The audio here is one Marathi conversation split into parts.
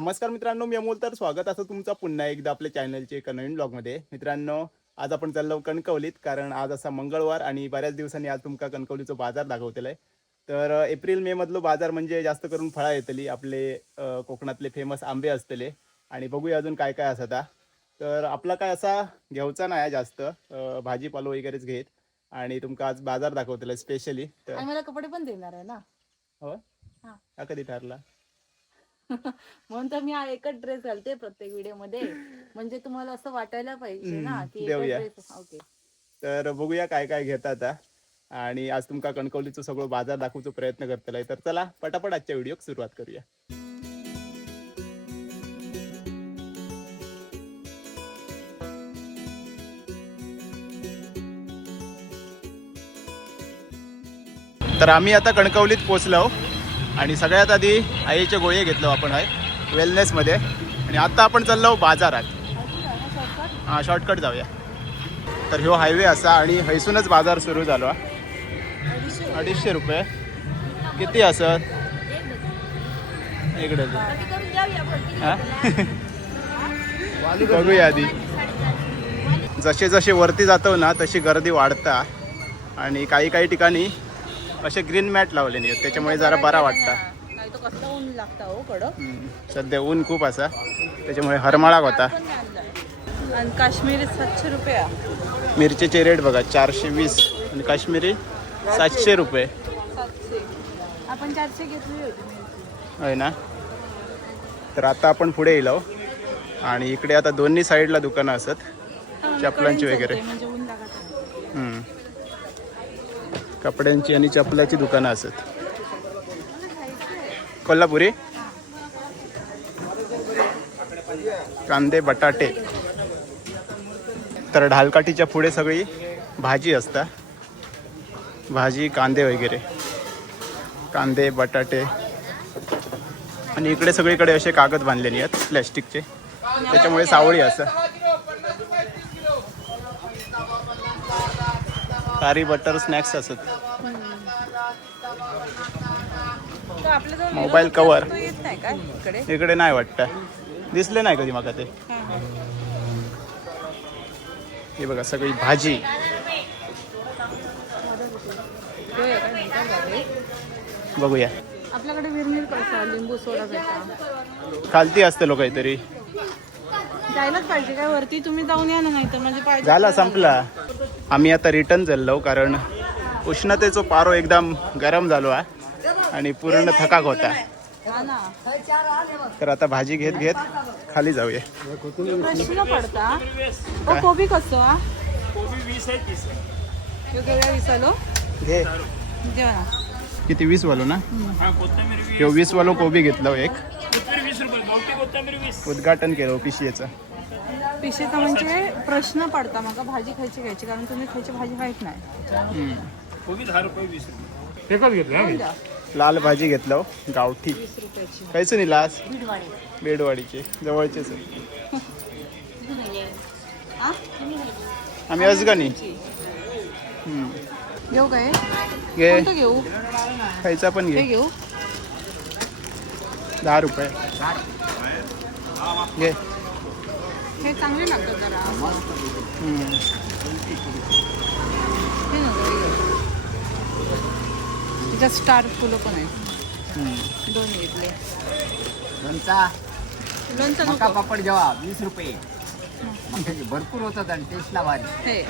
नमस्कार मित्रांनो, मी अमोल. तर स्वागत असं तुमचं पुन्हा एकदा आपल्या चॅनलचे एका नवीन ब्लॉगमध्ये. मित्रांनो, आज आपण चाललो कणकवलीत, कारण आज असा मंगळवार आणि बऱ्याच दिवसांनी आज तुमका कणकवलीचा बाजार दाखवतेला आहे. तर एप्रिल मे मधलो बाजार म्हणजे जास्त करून फळा येतली, आपले कोकणातले फेमस आंबे असतले. आणि बघूया अजून काय काय असता. तर आपला काय असा घेऊचा नाही जास्त, भाजीपालो वगैरेच घेत. आणि तुमका आज बाजार दाखवतेला स्पेशली. तर आणि मला कपडे पण देणार आहे ना. हो, हा. हा कधी ठरला? म्हणून तर मी हा एकच ड्रेस घालते प्रत्येक व्हिडिओ मध्ये, म्हणजे तुम्हाला असं वाटायला पाहिजे ना की एकच देऊया. ड्रेस. ओके. तर बघूया काय काय घेता आता. आणि आज तुमका कणकवलीचं सगळं बाजार दाखवण्याचा प्रयत्न करतलाय. तर चला पटापट आजच्या व्हिडिओक सुरुवात करूया. तर आम्ही आता कणकवलीत पोचलो आणि सगळ्यात आधी आईचे गोळे घेतलो आपण आहे वेलनेसमध्ये. आणि आता आपण चाललो बाजारात. हां, शॉर्टकट जाऊया. तर ह्यो हायवे असा आणि हैसूनच बाजार सुरू झालो. 250 रुपये किती असत इकडे? बघूया आधी. जसे जसे वरती जातो ना तशी गर्दी वाढता. आणि काही काही ठिकाणी असे ग्रीन मॅट लावले नाही, त्याच्यामुळे जरा बरा वाटता. नाही तो कसला ऊन लागता हो कडक. सध्या ऊन खूप असा, त्याच्यामुळे हरमाळाक होता. आणि काश्मीरी 700 रुपये. मिरचीचे रेट बघा 420 आणि काश्मीरी 700 रुपये. 700. आपण 400 घेतली होती मिरची. आहे ना. तर आता आपण पुढे येलो आणि इकडे आता दोन्ही साईडला दुकानं असत चपलांची वगैरे. म्हणजे ऊन लागत नाही. कपड्यांची आणि चपलाची दुकानं असत. कोल्हापुरी कांदे बटाटे. तर ढालकाठीच्या पुढे सगळी भाजी असता. भाजी कांदे वगैरे, कांदे बटाटे. आणि इकडे सगळीकडे असे कागद बांधलेले आहेत प्लॅस्टिकचे, त्याच्यामुळे सावळी असं. खारी बटर स्नॅक्स असत. मोबाईल कवर येत नाही का इकडे? इकडे नाही वाटतं, दिसले नाही कधी माका ते. हे बघा सगळी भाजी. बघूया. आपल्याकडे विरमिर कसं लिंबू सोडा भेटा. खालती असते लोक काहीतरी. जायलाच पाहिजे काय वरती? तुम्ही जाऊन या ना, नाही तर म्हणजे पाहिजे. झाला संपला. आम्ही आता रिटर्न चाललो, कारण उष्णतेचा पारो एकदम गरम झालो आहे आणि पूर्ण थकाक होता. तर आता भाजी घेत घेत खाली जाऊया. प्रश्न पडता कोबी कसं? कोबी 20 आहे 30 आहे. घेऊया 20 आलो. घे. जेवा ना. किती 20 वालो ना? हा कोथिंबीर 20. ह्यो 20 वालो कोबी घेतलो एक. कोथिंबीर 20 रुपये. गावठी कोथिंबीर 20. उद्घाटन केलं पिशेचं. पिशेचा म्हणजे प्रश्न पडता मग भाजी खायची घ्यायची, कारण तुम्ही खायची भाजी खायत नाही. कोबी 10 रुपये 20 रुपये. एकच घेतलं द्या. लाल भाजी घेतलं गावठी. 20 रुपयाची. काहीच नाही लास. बेडवाडीचे जवळचेच. आम्ही अजगणी. घेऊ काय? घे. कोणतं घेऊ? खायचा पण हे घे. घेऊ. 10 रुपये घे. हे चांगले लागतात जरा. हे नको, हे घे. त्याच्यात स्टार फुलं पण आहेत. 2 घेतले. लोणचं मका नको. पापड जेव्हा 20 रुपये भरपूर होतात आणि टेस्टला भारी. हे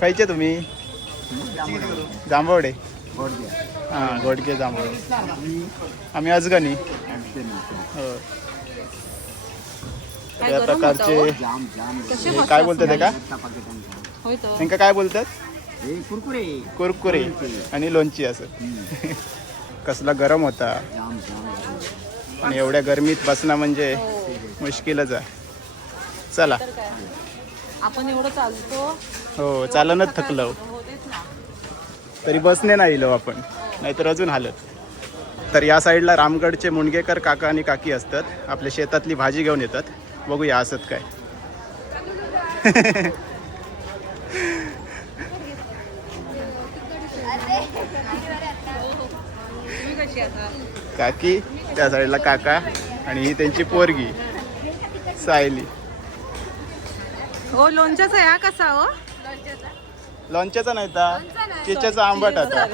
खायचे तुम्ही? जांभवडे. गोड द्या. हां, गोडके जांभवडे. आम्ही अजगणी. हो. काय या गरम होतं प्रकारचे हो? जाम जाम कसे हे बसतात? काय बोलतात ते का? होय तर. त्यांका काय बोलतात? हे कुरकुरे कुरकुरे आणि लोणची असं. कसला गरम होता. जाम जाम. आणि एवढ्या गरमीत बसणं म्हणजे मुश्किलच आहे. चला. तर काय? आपण एवढं चालतो. हो, चालनच थकलो. हो तेच ना. तरी बसने नाही इलो आपण, नाहीतर अजून हालत. तर या साईडला रामगडचे मुंडगेकर काका आणि काकी असतात. आपल्या शेतातली भाजी घेऊन येतात. बघूया असत काय. तुम्ही कशी आता? काकी त्या साईडला काका. आणि ही त्यांची पोरगी सायली. हो लोणच्याचा ह्या कसा हो लोणच्याचा नाही तर चिच्याचा आंबट आता.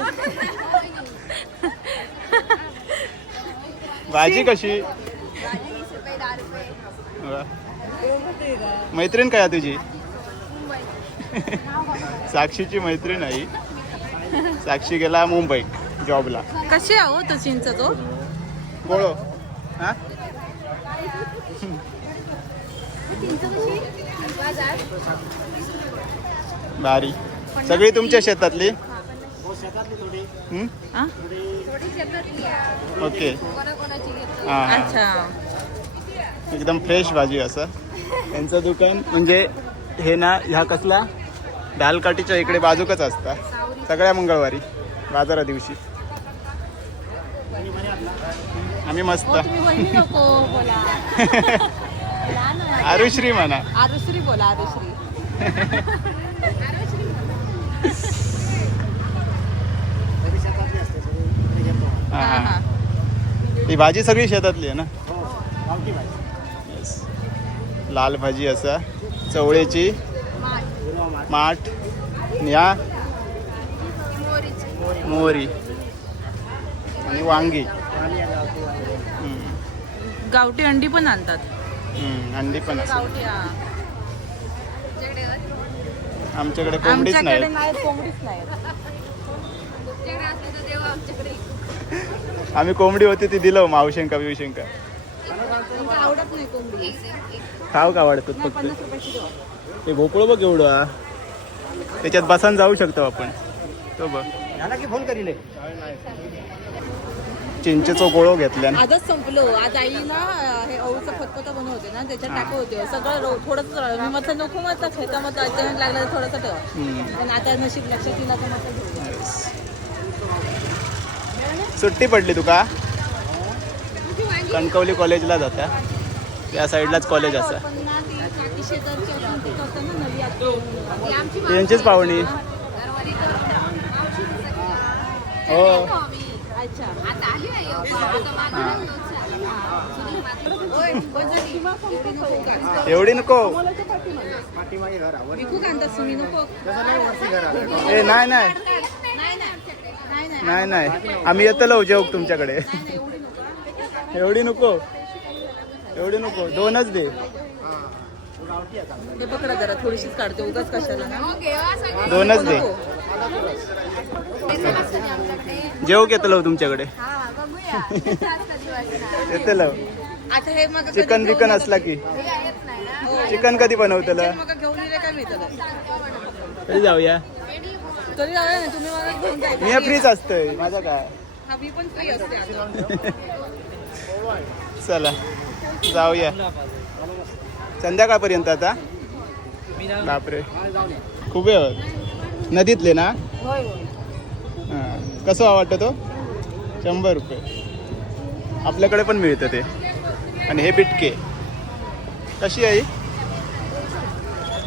भाजी कशी? मैत्रीण काय आहे तुझी? साक्षीची मैत्रीण आहे. साक्षी गेला मुंबई जॉबला. कशी आहे हो तो चिंच तो गोळो हा भारी. सगळी तुमच्या शेतातली? हम्म? हा? ओके हा हा. अच्छा एकदम फ्रेश भाजी असं यांचं दुकान. म्हणजे हे ना ह्या कसला दालकाठीच्या इकडे बाजूकच असता सगळ्या मंगळवारी बाजारा दिवशी. आम्ही मस्त हो, तुम्ही वहिनी नको बोला लहान आहे. आरुश्री म्हणा. आरुश्री बोला आरुश्री. हा हा, हा. हा. ही भाजी सगळी शेतातली आहे ना? Yes. लाल भाजी असा चवळेची माठ या मोहरी आणि वांगी. गावठी अंडी पण आणतात. अंडी पण असं. गावठी हा. आमच्याकडे कोंबडीच आमच्याकडे नाही. नाही कोंबडीच नाही. आम्ही कोंबडी होती ती दिलो मावशंका बिवशंका. आवडत नाही कोंबडी. खाव का आवडतात फक्त. 50 रुपयाची देऊ. ते भोपळं बघ एवढं हा. त्याच्यात बसान जाऊ शकतो आपण. तो बघ फोन करीले चिंचेचा गोळो घेतल्या. आजच संपलो. आज आई ना हे अळूचा फतफता बनवते ना त्याच्यात टाकत होते सगळं थोडंच. मी म्हटलं नको म्हटलं खेळता म्हटलं अचानक लागला तर थोडंसं ठेवा. पण आता नशीब लक्षात येईल तर म्हटलं घेऊया. सुट्टी पडली तुका? कणकवली कॉलेजला जाता? त्या साईडलाच कॉलेज असा. पण ना ती काकी शेजारची होती, ती करते ना नवी आता. त्यांचीच पाहुणी. हो अच्छा एवढी नको. विकू कांदा सुमी नको. ए नाही नाही नाही नाही आम्ही येतलो जेवक तुमच्याकडे. एवढी नको एवढी नको 2च दे. हे पकडा जरा थोडीशीच काढते उगाच कशाला ना. 2च दे. जेवक येतलो तुमच्याकडे. येतलो. आता हे मग चिकन बिकन असला की. चिकन कधी बनवतलं? मग घेऊन येईल काय मिळतं कधी जाऊया? तरी जाऊया ना तुम्ही मला घेऊन जायचं. मी फ्रीच असतोय माझा काय. हा मी पण फ्री असते आता. चला जाऊया संध्याकाळपर्यंत. आता बापरे खूप वेळ. नदीतले ना? होय होय. हां कसं वाटतं तो? 100 रुपये. आपल्याकडे पण मिळतं ते. आणि हे बिटके कशी आहे?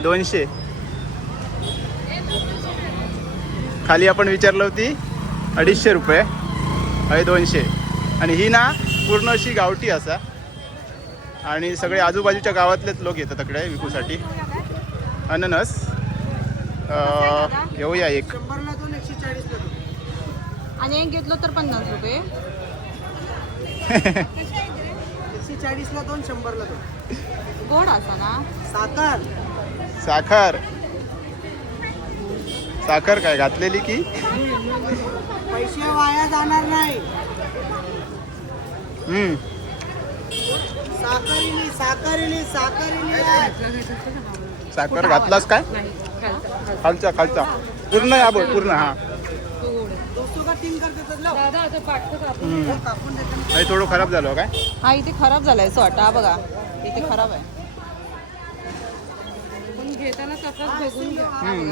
200. खाली आपण विचारलं होती 250 रुपये. आहे 200. आणि ही ना पूर्ण अशी गावठी असा. आणि सगळे आजूबाजूच्या गावातलेच लोक येतात तिकडे विकूसाठी. अननस घेऊया एक. आणि एक घेतलं तर 50 रुपये. 140ला 2, 100ला 2. गोड असा ना. साखर साखर. साखर काय घातलेली की? पैसे वाया जाणार नाही. साखरेली साखरेली साखरेली. साखर घातलास काय? खालचा खालचा पूर्ण या बोल पूर्ण. हा आणि थोडं खराब झालं काय? हा इथे खराब झालाय सोटा. हा बघा इथे खराब आहे. घेताना तसंच बघून घ्या.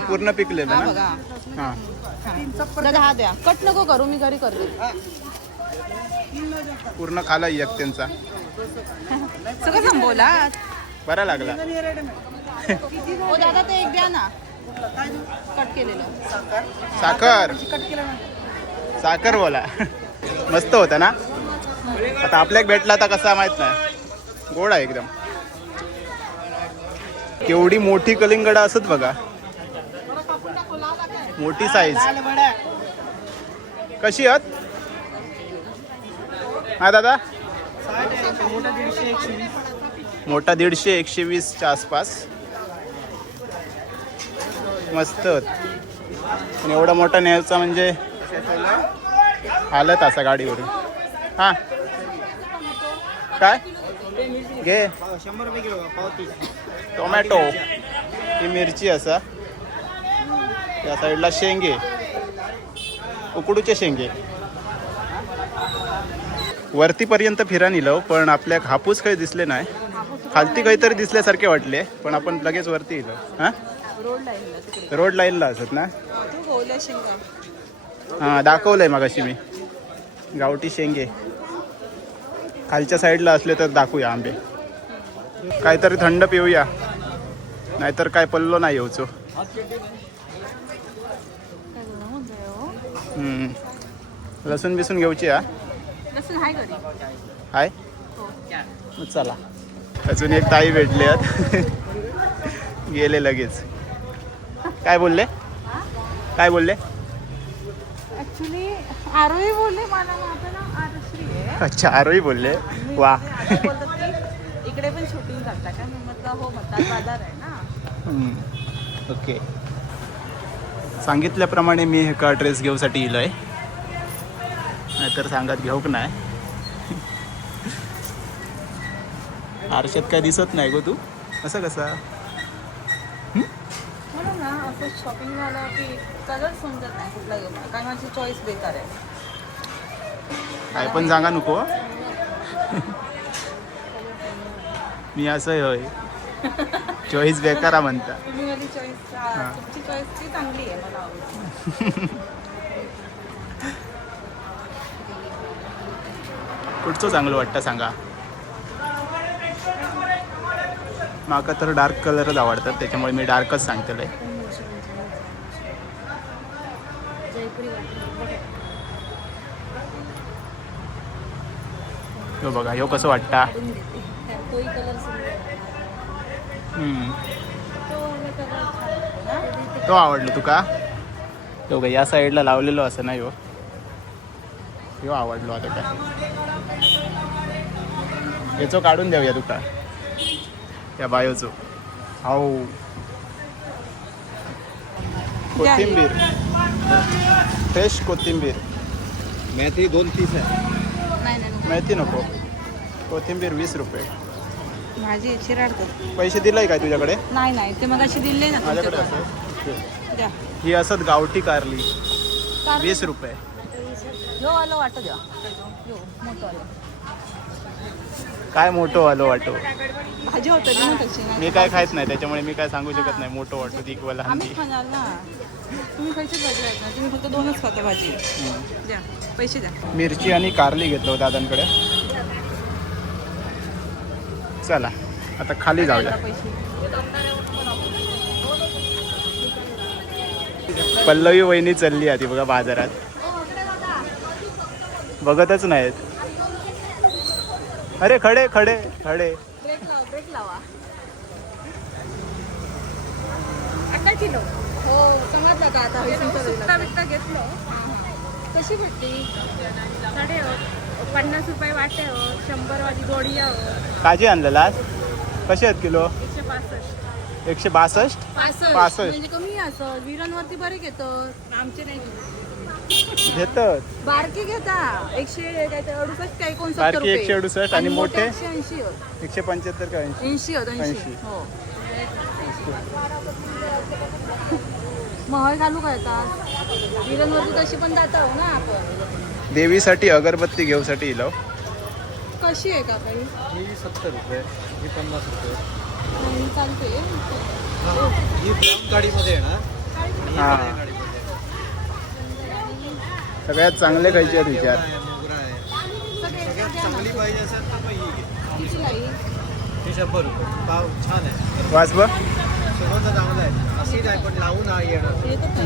पूर्ण पिकलेलं हा ना? बघा. हा दादा हा द्या. कट नको करू मी घरी करते. पूर्ण खाला एक त्यांचा. सगळं थांबवला. बरा लागला. हो दादा ते एक द्या ना कट केलेलं. साखर साखर बोला. मस्त होता ना? आता आपल्याक भेटला तर कसा माहित नाही, गोड आहे एकदम. केवढी मोठी कलिंगड असत बघा, मोठी साईज. कशी आहेत हा दादा? मोठा 150-120 च्या आसपास. मस्त. पण एवढा मोठा न्यायचा म्हणजे हालत असा गाडीवरून. हा काय घे? 100 रुपये किलो पावती. टोमॅटो, ही मिरची असा, या साईडला शेंगे, उकडूचे शेंगे. वरतीपर्यंत फिरा निलो पण आपल्या हापूस काही दिसले नाही. खालती काहीतरी दिसल्यासारखे वाटले पण आपण लगेच वरती इलो. हा रोड लाईनला असत ना. हा दाखवलंय मगाशी मी, गावठी शेंगे. खालच्या साईडला असले तर दाखवूया आंबे. काहीतरी थंड पिऊया, नाहीतर काय पल्लो नाही येऊचो. लसूण बिसून घेऊची. हा हाय मग चला. अजून एक ताई भेटले आहेत. गेले लगेच. काय बोलले? काय बोलले? ऍक्च्युली आरोही बोलले मला. माझं नाव आरुश्री आहे. अच्छा आरोही बोलले. वा. बोलतात की इकडे पण शूटिंग करता का? मी म्हटलं हो, म्हटलं बाजार आहे ना. ओके. सांगितल्याप्रमाणे मी एका ड्रेस घेऊसाठी इलोय, नाहीतर सांगत घेऊक नाही. आरशात काय दिसत नाही गो तू, असं कसा? म्हणून ना असं शॉपिंग झालं की कलर समजत नाही कुठला घेऊ. काय माझी चॉईस बेकार आहे. काय पण सांगा नको. मी असं होय, चॉईस बेकारा म्हणता. तुम्ही माझी चॉईस, तुमची चॉईस ती चांगली आहे, मला आवडते. कुठचं चांगलं वाटतं सांगा? माका तर डार्क कलरच आवडतात, त्याच्यामुळे मी डार्कच सांगतोय. हो बघा, ह्यो कसं वाटता? तो आवडलो तुका? तो का या साईडला लावलेलो असं नाही. ह्यो आवडलो. आता काय याचो काढून देऊया तुका, त्या बायोचो. हाऊ कोथिंबीर, फ्रेश कोथिंबीर. मेथी 2 पीस आहे. नाही माहिती नको. कोथिंबीर 20 रुपये. भाजी चिराडतो. पैसे दिलाय काय तुझ्याकडे? नाही ते मग अशी दिले ना माझ्याकडे तुमच्याकडे. असं. द्या. ही असत गावठी कारली, 20 रुपये. हो आलं वाटत द्या. हो मोठं आलं. काय मोठं आलो वाटो. भाजी होतं ना तशी. मी काय खायत नाही, त्याच्यामुळे मी काय सांगू शकत नाही. मोठं वाटतो ती किंवा लहान आम्ही ती. खाणार ना. तुम्ही खायचीच भाजी आहेत ना, तुम्ही फक्त 2च खाता भाजी. द्या पैसे द्या. मिरची आणि कारली घेतलं दादांकडे. चला आता खाली जाऊया. पल्लवी वहिनी चालली आधी बघा बाजारात, बघतच नाहीत. अरे खडे खडे खडे. ब्रेक लावा. 8 किलो. हो समजलं का आता? सुट्टा बिट्टा घेतलो. कशी भेटली? 50 रुपये वाटे. 100 वाली जोडी. काजी आणलेला कसे आहेत किलो? 162. 65. म्हणजे कमी असं. विरांवरती बरे घेतो, आमचे नाही घेतात. बारकी घेता 168 काय 69 बारकी रुपये. 168 आणि मोठे 180 175 का 80? 80. हो महल घालू काय आता? विरांवरती तशी पण जाता हो ना आपण. देवीसाठी अगरबत्ती घेऊसाठी इलो. कशी आहे का काही? ही 70 रुपये, ही 50 रुपये. नाही चालते. ही ब्राऊन गाडीमध्ये आहे ना. हा, गाडीमध्ये सगळ्यात चांगले खायचे आहेत विचार. मोगरा आहे. सगळ्यात चांगली पाहिजे असेल तर मग ही घे. कितीला ही? ही 100 रुपये. पाव छान आहे, वाच बघ, सुगंध चांगला आहे. अशीच आहे पण लावून येणं. येतो का?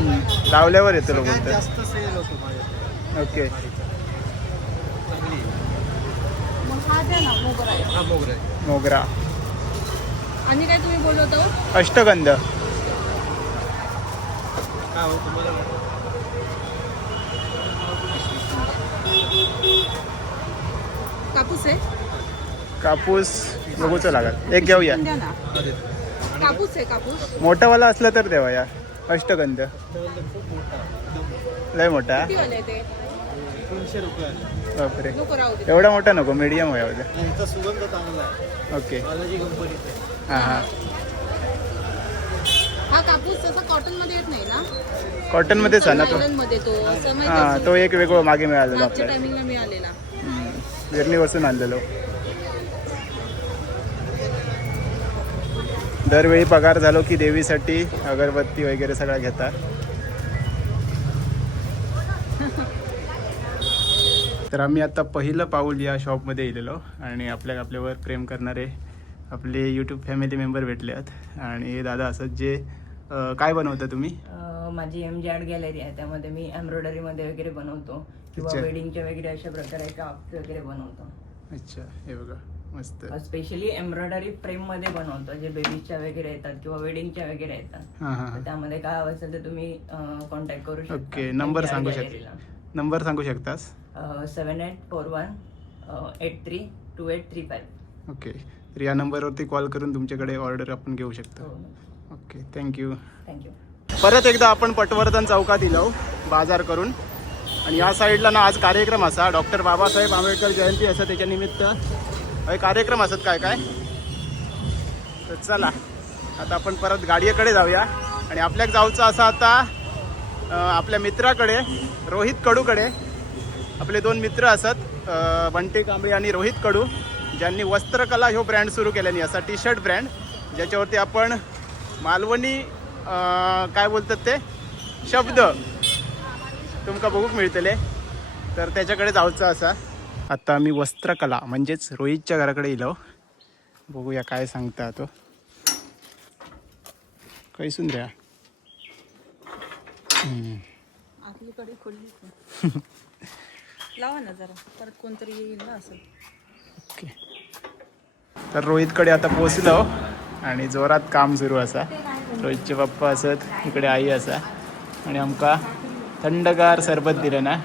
लावल्यावर येतं सगळ्यात बोलतात. जास्त सेल होतो माझ्याकडे. ओके. चांगली हा द्या ना मोगरा आहे. हा मोगरा आहे. मोगरा. आणि काय तुम्ही बोलत आहोत? अष्टगंध. काय हो तुम्हाला कापूस आहे? कापूस बघूच लागत. एक घेऊया. पण द्या ना. कापूस आहे कापूस. मोठावाला असला तर देवा या. अष्टगंध लय मोठा. किती वाले आहे ते? 300 रुपये. बापरे, नको राहू दे. एवढा मोठा नको, मीडियम हवा. यांचा सुगंध चांगला आहे. ओके. बालाजी कंपनीचा. हां हां. हा कापूस तसा कॉटन मध्ये येत नाही ना? कॉटन मध्येच आहे ना तो. नायलॉन मध्ये तो असं माहिती हां, असेल. तो एक वेगळं मागे मिळालेलो मागच्या आपल्याला. टायमिंगला मिळालेला. गिरणीवरसून आणलेलो. दरवेळी पगार झालो की देवीसाठी अगरबत्ती वगैरे सगळं घेतात. तर आम्ही आता पहिलं पाऊल या शॉपमध्ये येलेलो आणि आपल्यावर प्रेम करणारे आपले यूट्यूब फॅमिली मेंबर भेटले आहेत. आणि दादा असं जे काय बनवता तुम्ही? माझी MG आर्ट गॅलरी आहे, त्यामध्ये मी एम्ब्रॉयडरीमध्ये वगैरे बनवतो किंवा अच्छा. वेडिंगच्या वगैरे अशा प्रकारे क्राफ्ट वगैरे बनवतो. अच्छा, हे बघा मस्त. स्पेशली एम्ब्रॉयडरी फ्रेममध्ये बनवतो, जे बेबीच्या वगैरे येतात किंवा वेडिंगच्या वगैरे येतात. हां हां तर हां. त्यामध्ये काय हवं असेल तर तुम्ही कॉन्टॅक्ट करू शकता. ओके, नंबर सांगू नंबर सांगू शकतास? 7841 832835. ओके, तर या नंबरवरती कॉल करून तुमच्याकडे ऑर्डर आपण घेऊ शकतो. Okay, thank you. थँक्यू. परत एकदा आपण पटवर्धन चौकात येलो बाजार करून. आणि या साईडला ना आज कार्यक्रम असा, डॉक्टर बाबासाहेब आंबेडकर जयंती असा, त्याच्या निमित्त काही कार्यक्रम असत काय काय. तर चला आता आपण परत गाडीकडे जाऊया. आणि आपल्याक जाऊचं असं आता आपल्या मित्राकडे, रोहित कडूकडे. आपले दोन मित्र असत, बंटी कांबळे आणि रोहित कडू, ज्यांनी वस्त्रकला ह्यो ब्रँड सुरू केल्याने असा टी शर्ट ब्रँड, ज्याच्यावरती आपण मालवणी काय बोलतात ते शब्द तुमका बघूक मिळतले. तर त्याच्याकडे जाऊचं असा. आता आम्ही वस्त्रकला म्हणजेच रोहितच्या घराकडे येलो. बघूया काय सांगता तो. कैसून द्या. आपलीकडे खोलली लावा ना जरा, परत कोणतरी येईल ना असं. ओके, तर रोहितकडे आता पोचलो आणि जोरात काम सुरू असा. रोहितचे पप्पा असत, इकडे आई असा आणि आमका थंडगार सरबत दिलं ना.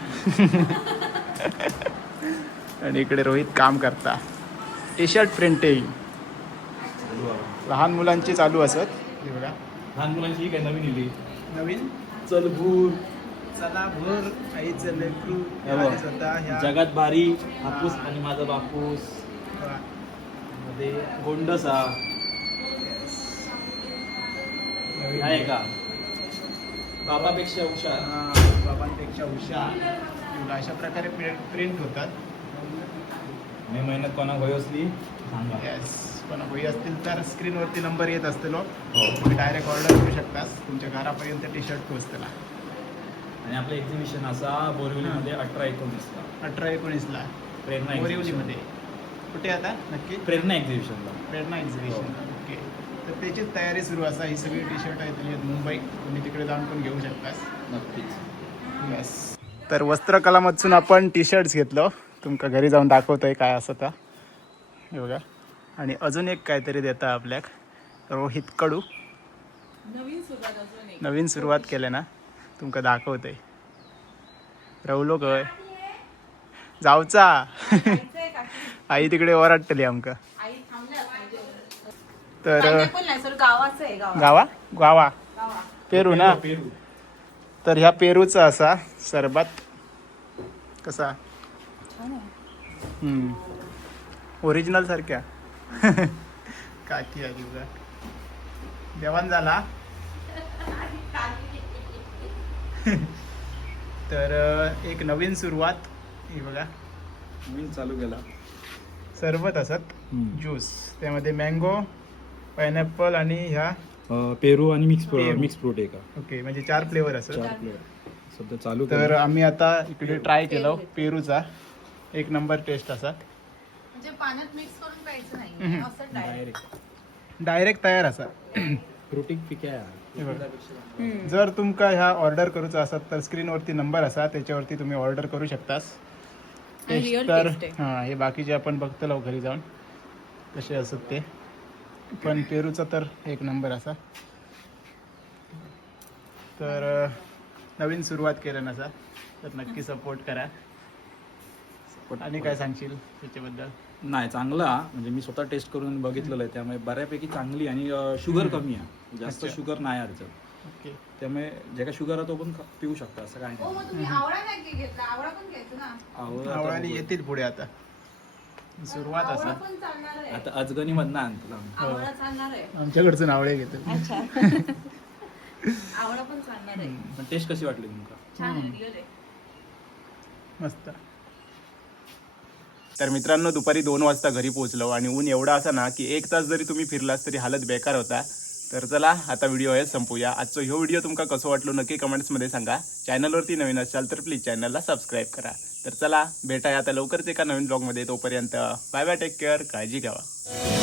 आणि इकडे रोहित काम करता. टी शर्ट प्रिंटिंग लहान मुलांची चालू असत. लहान मुलांची काय नवीन इली नवीन चल भूर चला भर आईचं लेकरू जगात बारी हापूस आणि माझा बापूस मध्ये गोंडसा आहे का बाबापेक्षा हुशार. बाबांपेक्षा हुशार. अशा प्रकारे प्रिंट होतात. मे महिन्यात कोणा होय असली सांगा. येस, पण होई असतील तर स्क्रीनवरती नंबर येत असतो. हो. तुम्ही डायरेक्ट ऑर्डर करू शकतास. तुमच्या घरापर्यंत टी शर्ट पोहोचतेला. आणि आपलं एक्झिबिशन असा बोरिवलीमध्ये 18-19ला 18-19ला प्रेरणा बोरिवलीमध्ये. कुठे आता नक्की? प्रेरणा एक्झिबिशनला. प्रेरणा एक्झिबिशन. ओके, तर त्याचीच तयारी सुरू असा. ही सगळी टी शर्ट आहेत मुंबई, तुम्ही तिकडे जाऊन पण घेऊ शकतास. नक्कीच. येस, तर वस्त्रकलामधून आपण टी शर्ट्स घेतलो. तुमका घरी जाऊन दाखवतोय काय असं तर हे बघा. आणि अजून एक काहीतरी देता आपल्याक रोहित कडू. नवीन सुरुवात अजून एक. नवीन सुरुवात केल्या ना, तुमका दाखवतोय. रवलो काय जाऊचा. आई तिकडे ओरडतली आमका. आई थांबल्या म्हणजे. तर पायनॅपल नाही सर, गावाचं आहे गावा. गावा गावा गावा. पेरू ना. पेरू. तर ह्या पेरूचा असा सरबत कसा छान आहे. ओरिजिनल सारख्या. काकी आजी बघा देवान झाला. तर एक नवीन सुरुवात. ही बघा नवीन चालू केला. सरबत असत ज्यूस, त्यामध्ये मँगो, पायनॅपल आणि ह्या पेरू आणि पेरू. मिक्स फ्रूट आहे का ओके, म्हणजे 4 फ्लेवर असत. 4 फ्लेवर सध्या चालू तर आम्ही आता इकडे ट्राय केलं पेरूचा. एक नंबर टेस्ट असा. म्हणजे पाण्यात मिक्स करून प्यायचं नाही, असं डायरेक्ट. डायरेक्ट तयार असा. फ्रुटिंग पिक आहे. हे बघा. जर तुमका ह्या ऑर्डर करूचा असात तर स्क्रीनवरती नंबर असा, त्याच्यावरती तुम्ही ऑर्डर करू शकतास. टेस्ट real तर taste आहे. हां हे बाकीचे आपण बघतलो घरी जाऊन कसे असत ते, पण पेरूचा तर एक नंबर असा. तर नवीन सुरुवात केलं नसा तर नक्की सपोर्ट करा. आणि काय सांगशील त्याच्याबद्दल? नाही चांगला, म्हणजे मी स्वतः टेस्ट करून बघितलेलं आहे, त्यामुळे बऱ्यापैकी चांगली आणि शुगर कमी आहे, जास्त अच्छा. शुगर नाही आहे त्याच्यात, ओके. त्यामुळे जे काय शुगर आहे तो पण पिऊ शकता, असं काय हो नाही. मग तुम्ही आवळा नाही की घेतला, आवळा पण घ्यायचं ना. आवळं आता आवळाने बघू. येतील पुढे आता सुरुवात आवळा असा. पण चालणार आहे. आता अजगणी मधनं आणतो आम्ही. आवळा चालणार आहे. आमच्याकडचं आवळे घेतो. अच्छा. आवळा पण चालणार आहे. पण टेस्ट कशी वाटली तुमका? छान आहे, real आहे. मस्त. तर मित्रांनो दुपारी 2 वाजता घरी पोहोचलो आणि ऊन एवढा असा ना की 1 तास जरी तुम्ही फिरलास तरी हालत बेकार होता. तर चला आता व्हिडिओ आहे संपूया. आजचा ह्यो व्हिडिओ तुमका कसं वाटलो नक्की कमेंट्समध्ये सांगा. चॅनलवरती नवीन असाल तर प्लीज चॅनलला सबस्क्राईब करा. तर चला भेटाय आता लवकरच एका नवीन ब्लॉगमध्ये. तोपर्यंत बाय बाय, टेक केअर, काळजी घ्यावा.